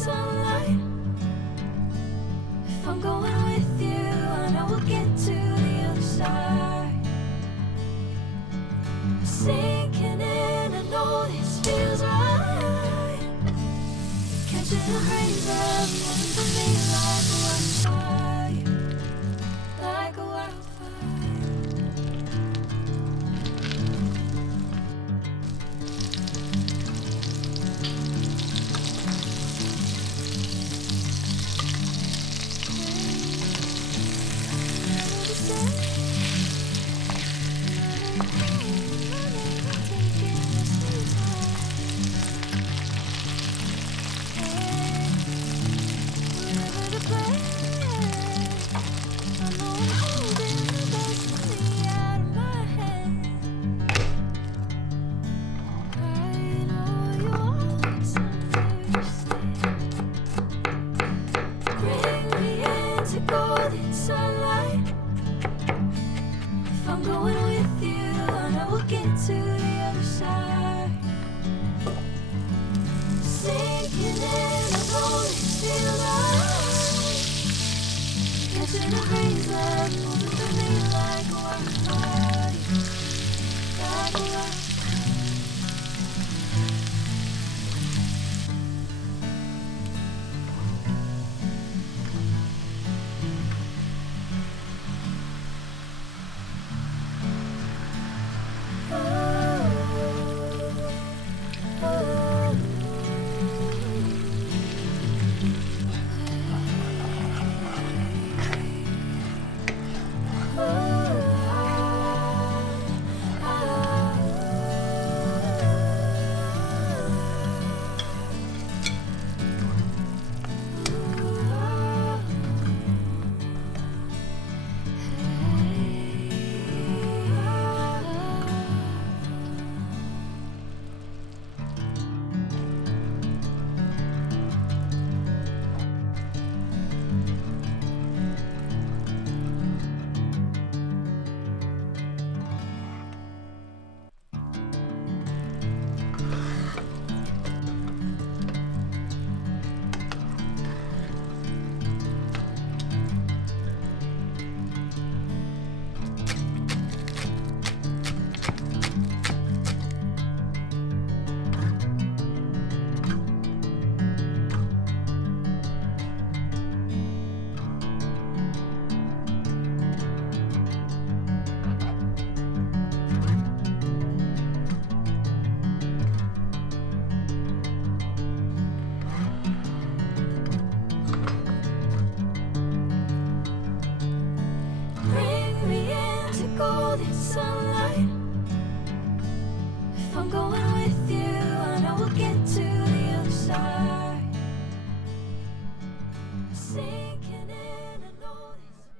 sunlight. If I'm going with you, I know we'll get to the other side. Sinking in, I know this feels right. Catching a breeze of moving for me like a wildfire, like a wildfire. Golden sunlight. If I'm going with you, I know we'll get to the other side. Sinking in, I know this feels right. Catching a breeze that's moving through me like a wildfire, like a wildfire. Golden sunlight. If I'm going with you, I know we'll get to the other side.